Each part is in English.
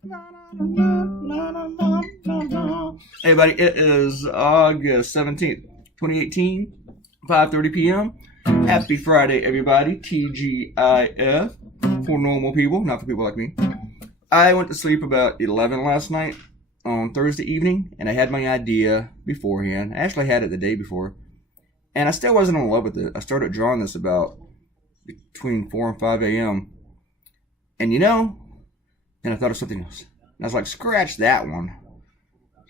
Hey, buddy, it is August 17th, 2018, 5:30 p.m. Happy Friday, everybody. TGIF for normal people, not for people like me. I went to sleep about 11 last night on Thursday evening, and I had my idea beforehand. I actually had it the day before, and I still wasn't in love with it. I started drawing this about between 4 and 5 a.m. And then I thought of something else. And I was like, scratch that one.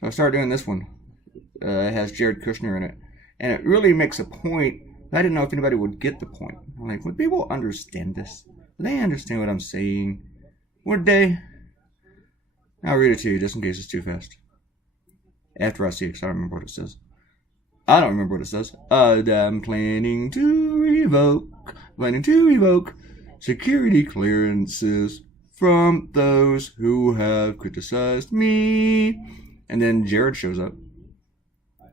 So I started doing this one. It has Jared Kushner in it. And it really makes a point. I didn't know if anybody would get the point. I'm like, would people understand this? Do they understand what I'm saying? Would they? I'll read it to you just in case it's too fast. After I see it, because I don't remember what it says. I don't remember what it says. I'm planning to revoke security clearances from those who have criticized me. And then Jared shows up.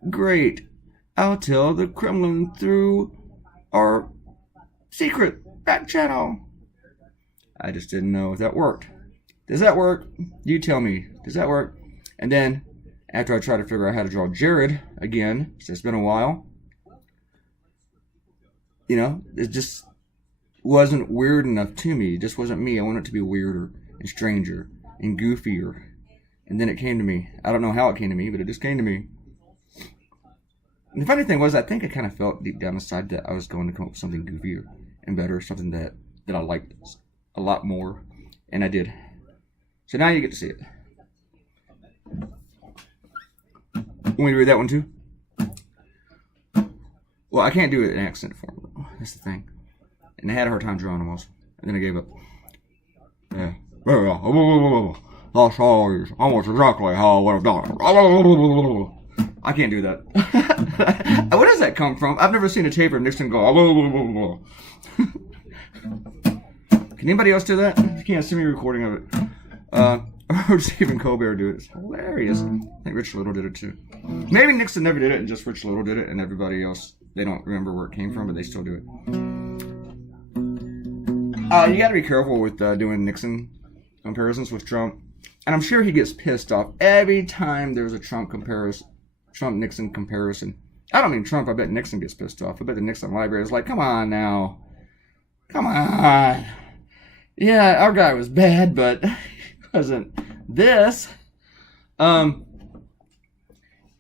Great. I'll tell the Kremlin through our secret back channel. I just didn't know if that worked. Does that work? You tell me. Does that work? And then, after I tried to figure out how to draw Jared again, because it's been a while, it just wasn't weird enough to me. It just wasn't me. I wanted it to be weirder and stranger and goofier. And then it came to me. I don't know how it came to me, but it just came to me. And the funny thing was, I think I kind of felt deep down inside that I was going to come up with something goofier and better, something that I liked a lot more. And I did. So now you get to see it. Want me to read that one too? Well, I can't do it in accent form. That's the thing. And I had a hard time drawing almost. And then I gave up. Yeah. I'll show you almost exactly how I would have done it. I can't do that. Where does that come from? I've never seen a tape of Nixon go. Can anybody else do that? You can't see me recording of it. Or Stephen Colbert do it. It's hilarious. I think Rich Little did it too. Maybe Nixon never did it and just Rich Little did it, and everybody else, they don't remember where it came from, but they still do it. You gotta be careful with doing Nixon comparisons with Trump. And I'm sure he gets pissed off every time there's a Trump-Nixon comparison. I don't mean Trump, I bet Nixon gets pissed off. I bet the Nixon library is like, come on now. Come on. Yeah, our guy was bad, but he wasn't this. But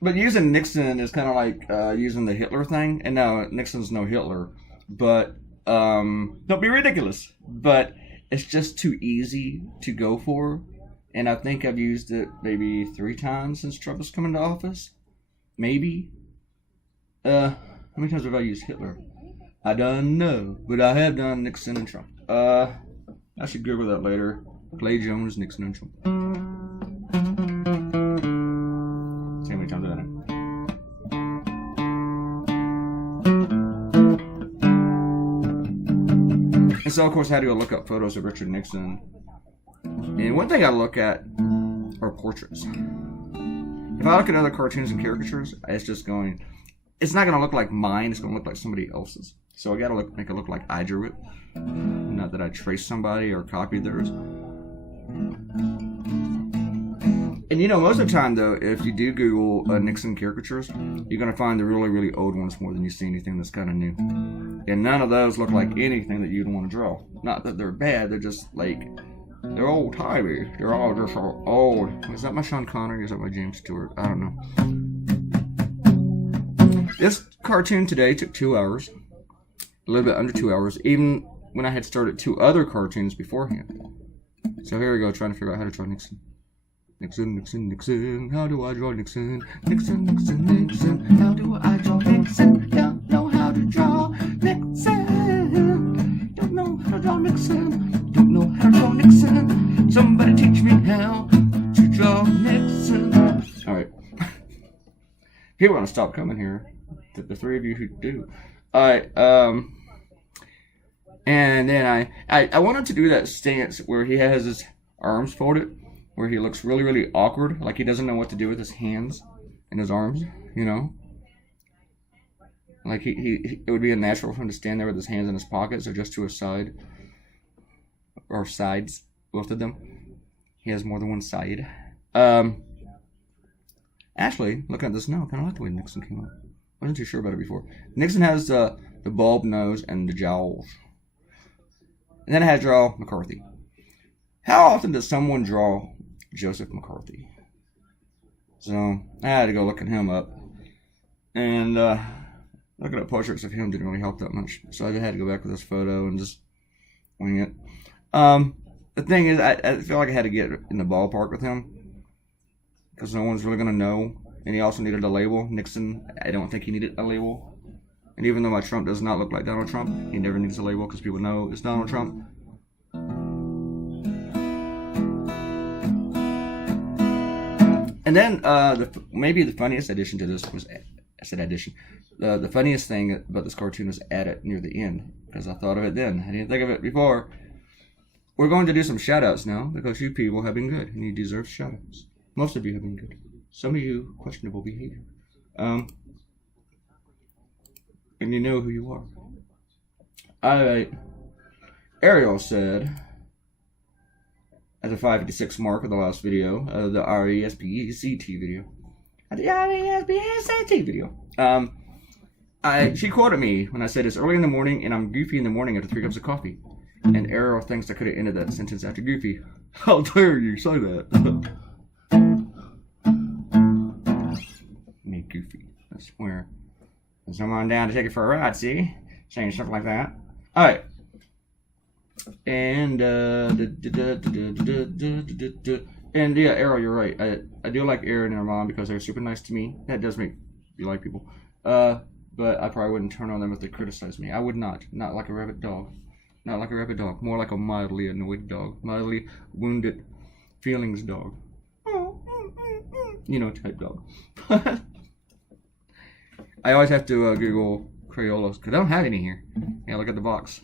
using Nixon is kind of like using the Hitler thing. And no, Nixon's no Hitler. But don't be ridiculous. But it's just too easy to go for. And I think I've used it maybe 3 times since Trump has come into office. Maybe. How many times have I used Hitler? I don't know. But I have done Nixon and Trump. I should Google that later. Claytoonz, Nixon and Trump. See how many times I've done it. And so, of course, I had to go look up photos of Richard Nixon. And one thing I look at are portraits. If I look at other cartoons and caricatures, it's not going to look like mine, it's going to look like somebody else's. So I got to make it look like I drew it. Not that I traced somebody or copied theirs. And most of the time though, if you do Google Nixon caricatures, you're going to find the really, really old ones more than you see anything that's kind of new. And none of those look like anything that you'd want to draw. Not that they're bad, they're just like... They're old-timey. They're all just old. Is that my Sean Connery or is that my James Stewart? I don't know. This cartoon today took 2 hours. A little bit under 2 hours. Even when I had started 2 other cartoons beforehand. So here we go, trying to figure out how to draw Nixon. Nixon, Nixon, Nixon. How do I draw Nixon? Nixon, Nixon, Nixon. How do I draw Nixon? Don't know how to draw Nixon. Don't know how to draw Nixon. Don't know how to draw Nixon. Somebody teach me how to draw Nixon. Alright. People want to stop coming here. The 3 of you who do. Alright, and then I wanted to do that stance where he has his arms folded, where he looks really, really awkward, like he doesn't know what to do with his hands and his arms, Like it would be unnatural for him to stand there with his hands in his pockets or just to his side. Or sides, both of them. He has more than one side. Actually, looking at this now, I kind of like the way Nixon came up. I wasn't too sure about it before. Nixon has the bulb nose and the jowls. And then I had to draw McCarthy. How often does someone draw Joseph McCarthy? So I had to go looking him up. And looking at portraits of him didn't really help that much. So I had to go back with this photo and just wing it. The thing is, I feel like I had to get in the ballpark with him. Because no one's really going to know. And he also needed a label. Nixon, I don't think he needed a label. And even though my Trump does not look like Donald Trump, he never needs a label because people know it's Donald Trump. And then maybe the funniest addition to this was, I said addition, the funniest thing about this cartoon was added near the end. Because I thought of it then. I didn't think of it before. We're going to do some shout-outs now because you people have been good and you deserve shout-outs. Most of you have been good. Some of you, questionable behavior. And you know who you are. Alright. Ariel said, at the 556 mark of the last video, the RESPECT video. At the RESPECT video. She quoted me when I said it's early in the morning and I'm goofy in the morning after 3 cups of coffee. And Ariel thinks I could have ended that sentence after goofy. How dare you say that? Me goofy. I swear. There's someone down to take it for a ride, see? Saying stuff like that. Alright. And and yeah, Ariel, you're right. I do like Aaron and her mom because they're super nice to me. That does make you like people. But I probably wouldn't turn on them if they criticized me. I would not. Not like a rabid dog. Not like a rabid dog. More like a mildly annoyed dog. Mildly wounded feelings dog. You know, type dog. I always have to Google Crayolas because I don't have any here. Yeah, look at the box.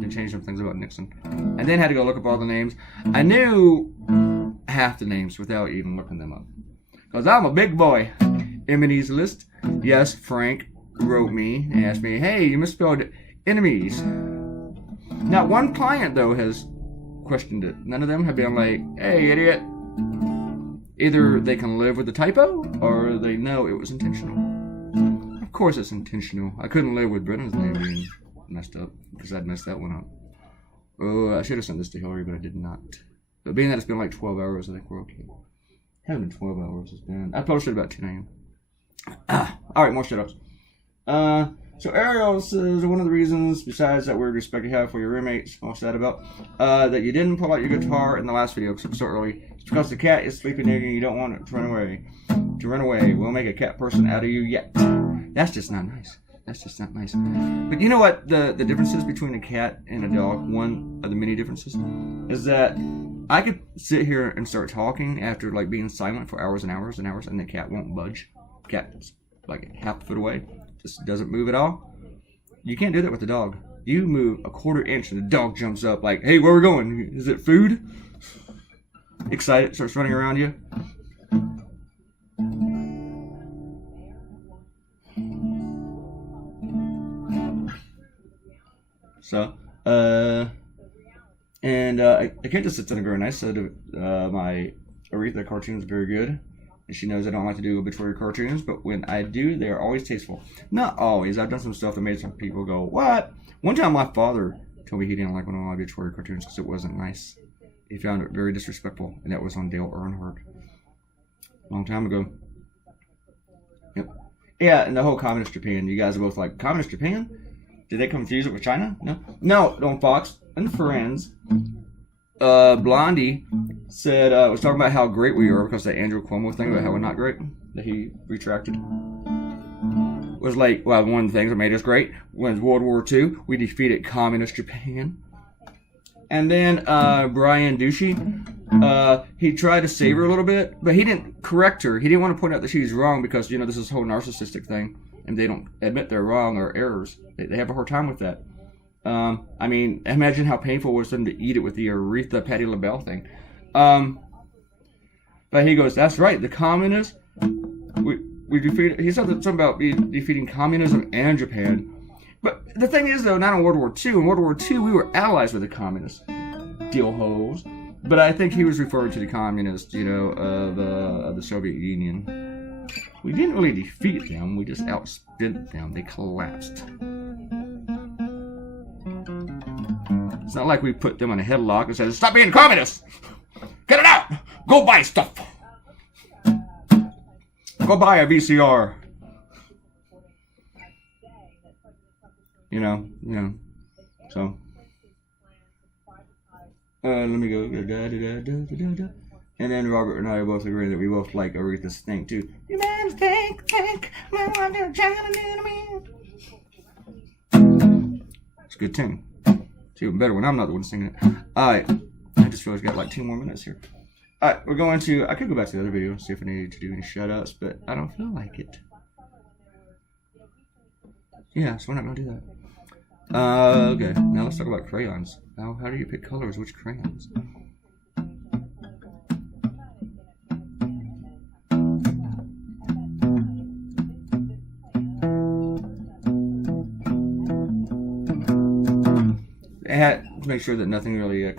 Then change some things about Nixon. And then had to go look up all the names. I knew half the names without even looking them up. Because I'm a big boy. Emenies list. Yes, Frank wrote me and asked me, hey, you misspelled enemies. Not one client, though, has questioned it. None of them have been like, hey, idiot. Either they can live with the typo, or they know it was intentional. Of course it's intentional. I couldn't live with Brenna's name being messed up, because I'd messed that one up. Oh, I should have sent this to Hillary, but I did not. But being that it's been like 12 hours, I think we're okay. It hasn't been 12 hours, it's been... I posted about 10 a.m. Alright, more shout-outs. So Ariel says one of the reasons, besides that weird respect you have for your roommates, all sad about, that you didn't pull out your guitar in the last video because it was so early. It's because the cat is sleeping there and you don't want it to run away. To run away, we'll make a cat person out of you yet. That's just not nice. That's just not nice. But you know what the difference is between a cat and a dog? One of the many differences is that I could sit here and start talking after like being silent for hours and hours and hours, and the cat won't budge. The cat's like half a foot away. Just doesn't move at all. You can't do that with the dog. You move a quarter inch and the dog jumps up like, hey, where are we going? Is it food? Excited, starts running around you. So, I can't just sit down and very nice. So my Aretha cartoon is very good. And she knows I don't like to do obituary cartoons, but when I do, they're always tasteful. Not always. I've done some stuff that made some people go, what? One time my father told me he didn't like one of my obituary cartoons because it wasn't nice. He found it very disrespectful, and that was on Dale Earnhardt. Long time ago. Yep. Yeah, and the whole Communist Japan. You guys are both like, Communist Japan? Did they confuse it with China? No. No, on Fox and Friends. Blondie said, was talking about how great we are because that Andrew Cuomo thing about how we're not great, that he retracted. Was like, well, one of the things that made us great was World War II. We defeated Communist Japan. And then Brian Ducey, he tried to save her a little bit, but he didn't correct her. He didn't want to point out that she's wrong because, you know, this is a whole narcissistic thing, and they don't admit they're wrong or errors. They have a hard time with that. I mean, imagine how painful it was for them to eat it with the Aretha Patti LaBelle thing. But he goes, that's right, the communists, we defeated, he said something about defeating communism and Japan. But the thing is, though, not in World War II. In World War II, we were allies with the communists. Deal holes. But I think he was referring to the communists, of the Soviet Union. We didn't really defeat them. We just outspent them. They collapsed. It's not like we put them in a headlock and said, "Stop being communists! Get it out! Go buy stuff! Go buy a VCR!" So, let me go. And then Robert and I both agree that we both like Aretha's Think too. You man think, it's a good tune. It's even better when I'm not the one singing it. Alright, I just realized I got like 2 more minutes here. Alright, we're going to, I could go back to the other video and see if I need to do any shout-outs, but I don't feel like it. Yeah, so we're not going to do that. Okay, now let's talk about crayons. How do you pick colors? Which crayons? I had to make sure that nothing really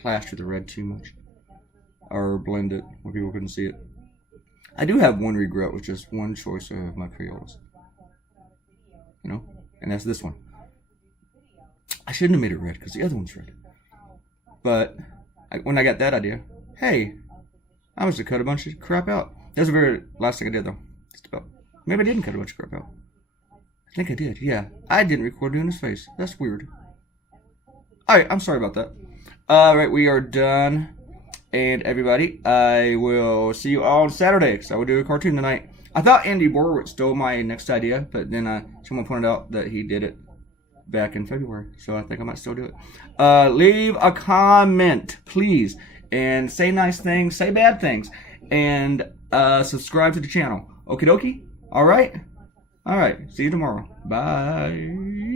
clashed with the red too much. Or blend it where people couldn't see it. I do have one regret with just one choice of my Crayolas. And that's this one. I shouldn't have made it red because the other one's red. But when I got that idea, hey, I must have cut a bunch of crap out. That's the very last thing I did though. Just about. Maybe I didn't cut a bunch of crap out. I think I did, yeah. I didn't record doing his face. That's weird. Alright, I'm sorry about that. Alright, we are done. And everybody, I will see you all on Saturday because I will do a cartoon tonight. I thought Andy Borowitz stole my next idea, but then someone pointed out that he did it back in February, so I think I might still do it. Leave a comment, please, and say nice things, say bad things, and subscribe to the channel. Okie dokie? Alright? Alright, see you tomorrow. Bye.